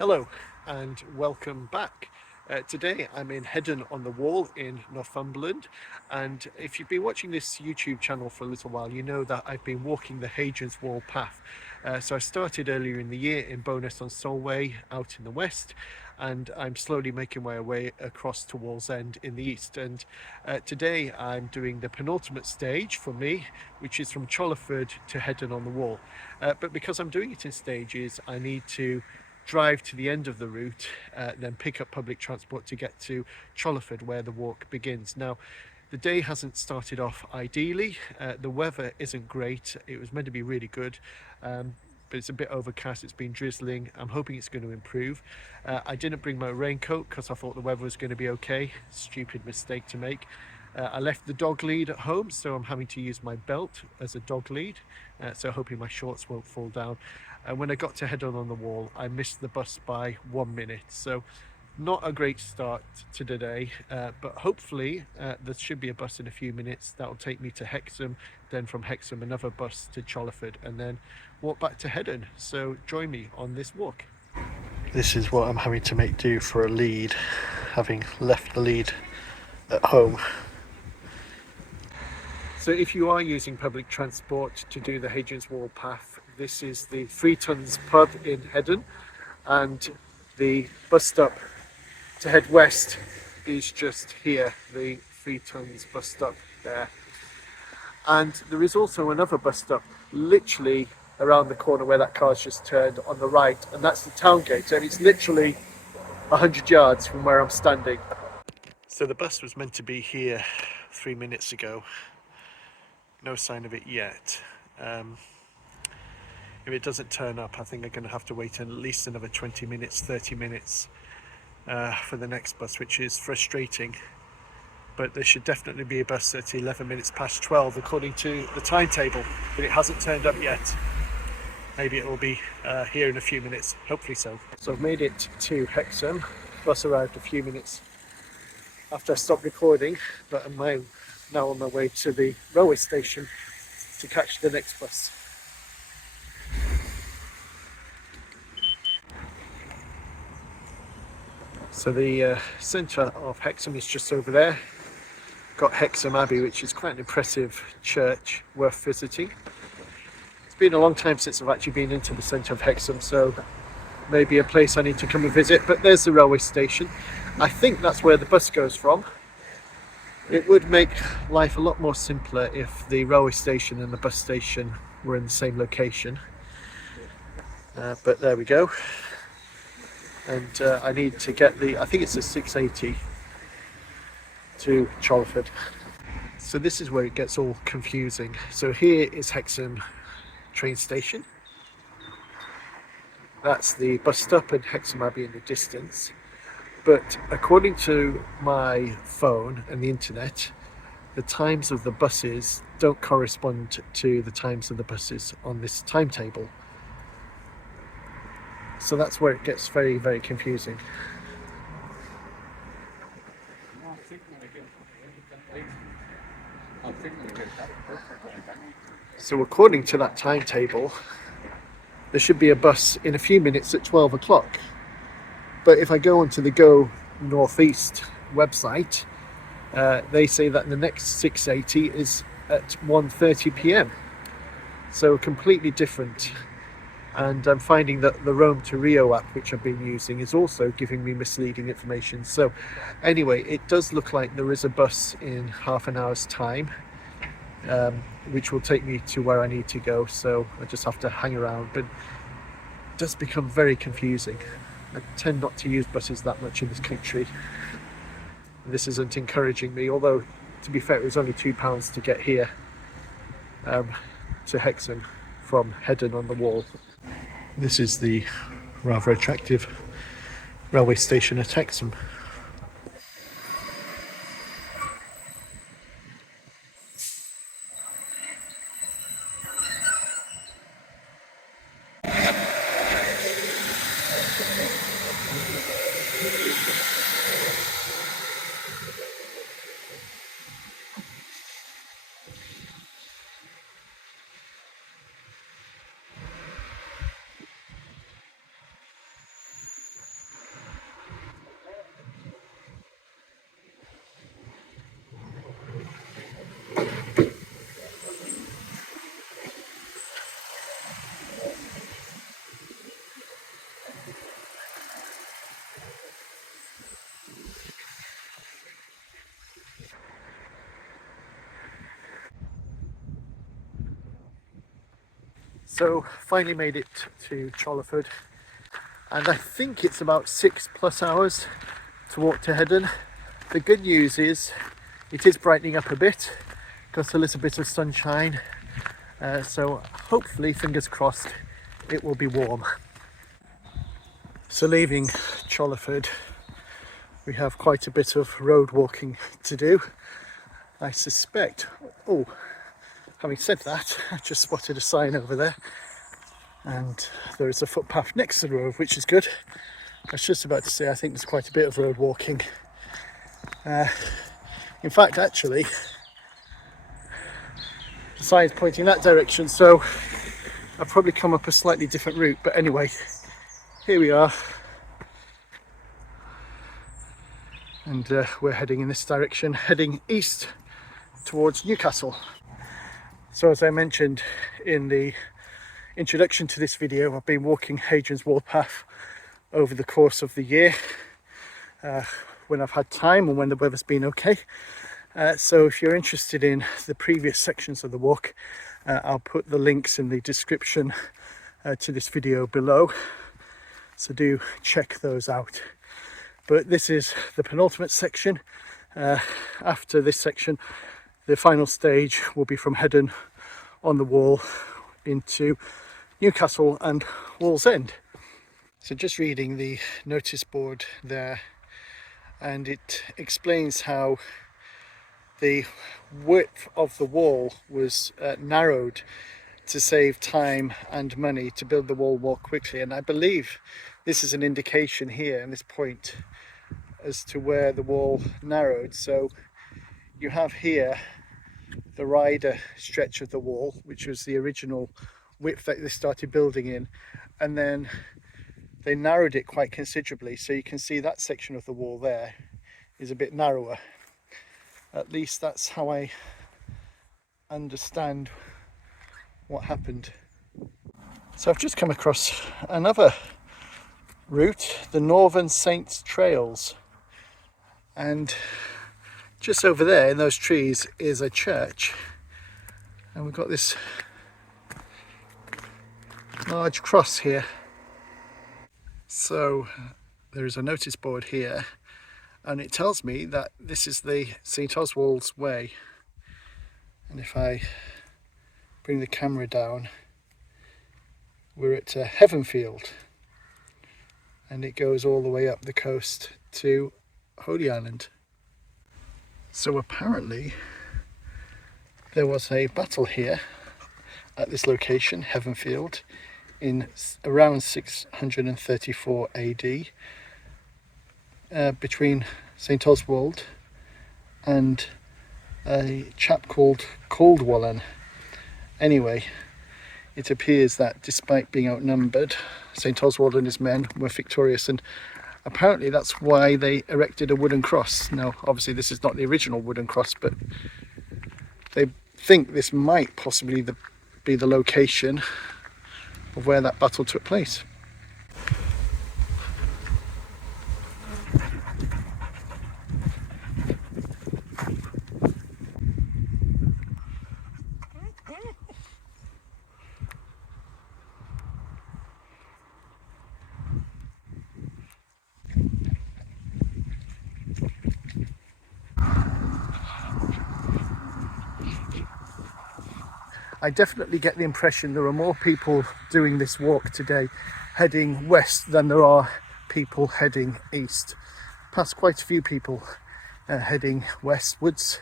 Hello and welcome back. Today I'm in Heddon on the Wall in Northumberland, and if you've been watching this YouTube channel for a little while, you know that I've been walking the Hadrian's Wall path. So I started earlier in the year in Bowness-on-Solway out in the west, and I'm slowly making my way across to Wallsend in the east. And today I'm doing the penultimate stage for me, which is from Chollerford to Heddon on the Wall. But because I'm doing it in stages, I need to drive to the end of the route, then pick up public transport to get to Chollerford, where the walk begins. Now, the day hasn't started off ideally. The weather isn't great. It was meant to be really good, but it's a bit overcast. It's been drizzling. I'm hoping it's going to improve. I didn't bring my raincoat because I thought the weather was going to be okay. Stupid mistake to make. I left the dog lead at home, so I'm having to use my belt as a dog lead, so hoping my shorts won't fall down. And when I got to Heddon on the Wall, I missed the bus by 1 minute, so not a great start to the day, but hopefully there should be a bus in a few minutes that will take me to Hexham, then from Hexham another bus to Chollerford, and then walk back to Heddon. So join me on this walk. This is what I'm having to make do for a lead, having left the lead at home. So if you are using public transport to do the Hadrian's Wall path, this is the 3 Tons pub in Heddon, and the bus stop to head west is just here, the 3 Tons bus stop there. And there is also another bus stop literally around the corner where that car's just turned on the right, and that's the town gate, and it's literally 100 yards from where I'm standing. So the bus was meant to be here 3 minutes ago. No sign of it yet. If it doesn't turn up, I think I'm going to have to wait at least another 20 minutes, 30 minutes for the next bus, which is frustrating. But there should definitely be a bus at 11 minutes past 12 according to the timetable, but it hasn't turned up yet. Maybe it will be here in a few minutes, hopefully so. So I've made it to Hexham. Bus arrived a few minutes after I stopped recording, but I'm now on my way to the railway station to catch the next bus. So the centre of Hexham is just over there. Got Hexham Abbey, which is quite an impressive church, worth visiting. It's been a long time since I've actually been into the centre of Hexham, so maybe a place I need to come and visit. But there's the railway station. I think that's where the bus goes from. It would make life a lot more simpler if the railway station and the bus station were in the same location. But there we go. And I need to get I think it's a 680 to Chollerford. So this is where it gets all confusing. So here is Hexham train station. That's the bus stop and Hexham Abbey in the distance. But according to my phone and the internet, the times of the buses don't correspond to the times of the buses on this timetable. So that's where it gets very, very confusing. So according to that timetable, there should be a bus in a few minutes at 12 o'clock. But if I go onto the Go Northeast website, they say that the next 680 is at 1:30 p.m. So completely different. And I'm finding that the Rome to Rio app, which I've been using, is also giving me misleading information. So anyway, it does look like there is a bus in half an hour's time, which will take me to where I need to go. So I just have to hang around. But it does become very confusing. I tend not to use buses that much in this country. This isn't encouraging me, although to be fair, it was only £2 to get here to Hexham from Heddon on the Wall. This is the rather attractive railway station at Hexham. So finally made it to Chollerford, and I think it's about 6+ hours to walk to Heddon. The good news is it is brightening up a bit, got a little bit of sunshine, so hopefully, fingers crossed, it will be warm. So leaving Chollerford, we have quite a bit of road walking to do. I suspect, oh, having said that, I just spotted a sign over there, and there is a footpath next to the road, which is good. I was just about to say I think there's quite a bit of road walking. In fact, actually, the sign's pointing that direction, so I've probably come up a slightly different route, but anyway, here we are, and we're heading in this direction, heading east towards Newcastle. So as I mentioned in the introduction to this video, I've been walking Hadrian's Wall path over the course of the year, when I've had time and when the weather's been okay. So if you're interested in the previous sections of the walk, I'll put the links in the description to this video below, so do check those out. But this is the penultimate section. After this section, the final stage will be from Heddon on the Wall into Newcastle and Wallsend. So just reading the notice board there, and it explains how the width of the wall was narrowed to save time and money to build the wall more quickly. And I believe this is an indication here in this point as to where the wall narrowed. So you have here the Ryder stretch of the wall, which was the original width that they started building in, and then they narrowed it quite considerably. So you can see that section of the wall there is a bit narrower. At least that's how I understand what happened. So I've just come across another route, the Northern Saints Trails, and just over there in those trees is a church, and we've got this large cross here. So there is a notice board here, and it tells me that this is the St Oswald's Way. And if I bring the camera down, we're at Heavenfield, and it goes all the way up the coast to Holy Island. So apparently there was a battle here at this location, Heavenfield, in around 634 AD, between St Oswald and a chap called Caldwallan. Anyway, it appears that despite being outnumbered, St Oswald and his men were victorious, and apparently that's why they erected a wooden cross. Now obviously this is not the original wooden cross, but they think this might possibly be the location of where that battle took place. I definitely get the impression there are more people doing this walk today heading west than there are people heading east. Past quite a few people heading westwards,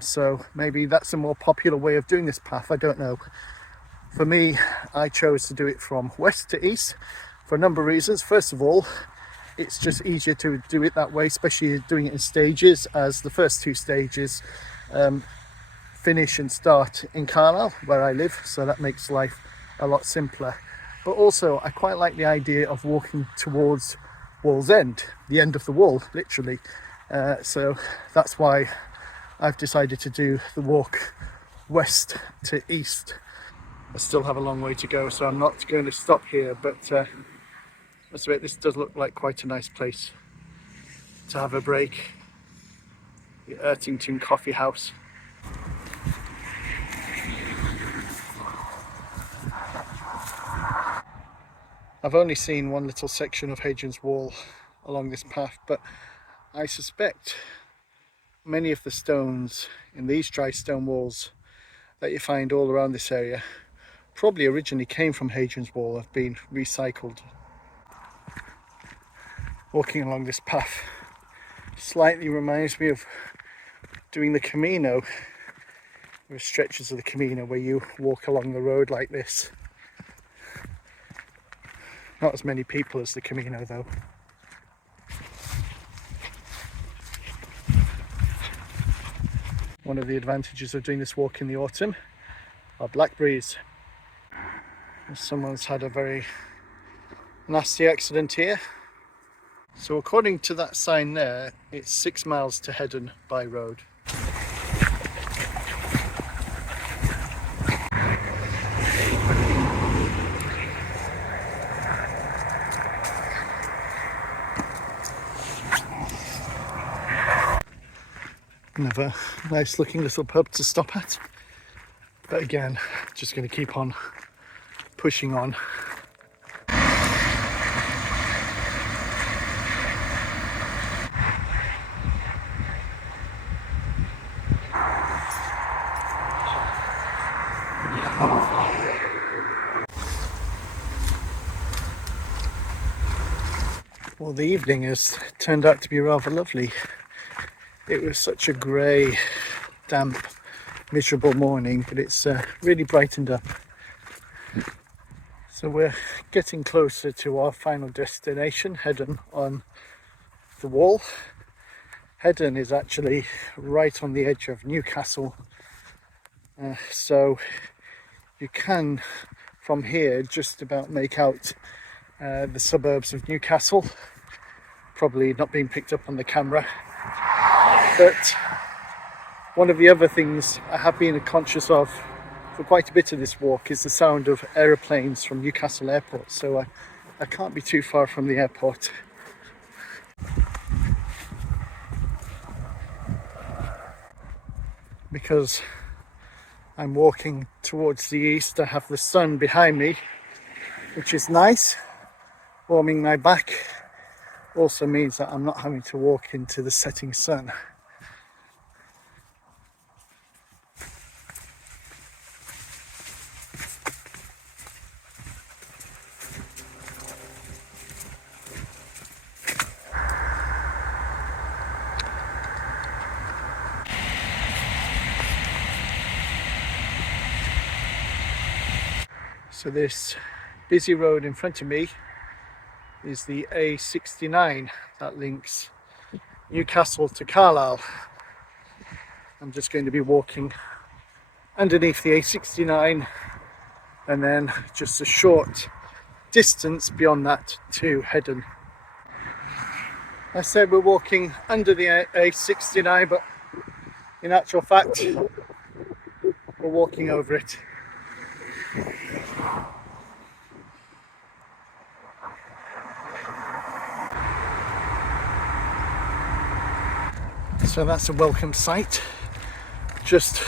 so maybe that's a more popular way of doing this path, I don't know. For me, I chose to do it from west to east for a number of reasons. First of all, it's just easier to do it that way, especially doing it in stages, as the first two stages finish and start in Carlisle, where I live, so that makes life a lot simpler. But also I quite like the idea of walking towards Wallsend, the end of the wall, literally. So that's why I've decided to do the walk west to east. I still have a long way to go, so I'm not going to stop here, but let's admit, this does look like quite a nice place to have a break. The Ertington Coffee House. I've only seen one little section of Hadrian's Wall along this path, but I suspect many of the stones in these dry stone walls that you find all around this area probably originally came from Hadrian's Wall, have been recycled. Walking along this path slightly reminds me of doing the Camino. There are stretches of the Camino where you walk along the road like this. Not as many people as the Camino though. One of the advantages of doing this walk in the autumn are blackberries. Someone's had a very nasty accident here. So according to that sign there, it's 6 miles to Heddon by road. Another nice looking little pub to stop at. But again, just going to keep on pushing on. Well, the evening has turned out to be rather lovely. It was such a grey, damp, miserable morning, but it's really brightened up. So we're getting closer to our final destination, Heddon on the Wall. Heddon is actually right on the edge of Newcastle, so you can from here just about make out the suburbs of Newcastle, probably not being picked up on the camera. But one of the other things I have been conscious of for quite a bit of this walk is the sound of aeroplanes from Newcastle Airport, so I can't be too far from the airport. Because I'm walking towards the east, I have the sun behind me, which is nice, warming my back. Also means that I'm not having to walk into the setting sun. So this busy road in front of me is the A69 that links Newcastle to Carlisle. I'm just going to be walking underneath the A69 and then just a short distance beyond that to Heddon. I said we're walking under the A69, but in actual fact we're walking over it. So that's a welcome sight. Just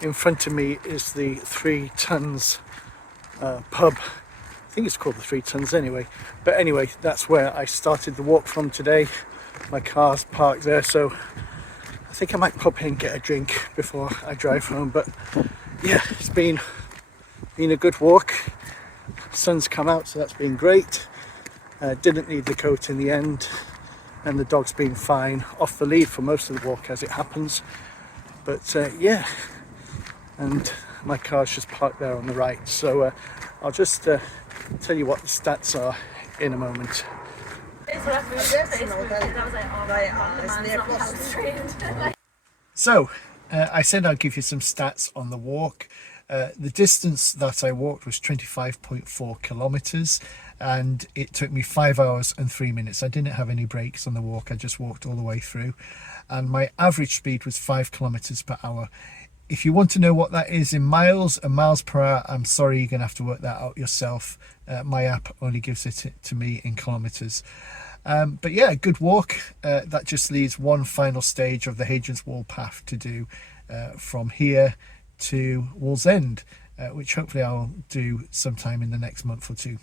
in front of me is the 3 Tons pub. I think it's called the 3 Tons anyway. But anyway, that's where I started the walk from today. My car's parked there, so I think I might pop in and get a drink before I drive home. But yeah, it's been a good walk. Sun's come out, so that's been great. Didn't need the coat in the end. And the dog's been fine off the lead for most of the walk as it happens. But yeah, and my car's just parked there on the right. So I'll just tell you what the stats are in a moment. So I said I'd give you some stats on the walk. The distance that I walked was 25.4 kilometers, and it took me 5 hours and 3 minutes. I didn't have any breaks on the walk, I just walked all the way through, and my average speed was 5 kilometers per hour. If you want to know what that is in miles and miles per hour, I'm sorry, you're gonna have to work that out yourself. My app only gives it to me in kilometers. But yeah, good walk. That just leaves one final stage of the Hadrian's Wall path to do from here to Wall's End, which hopefully I'll do sometime in the next month or two.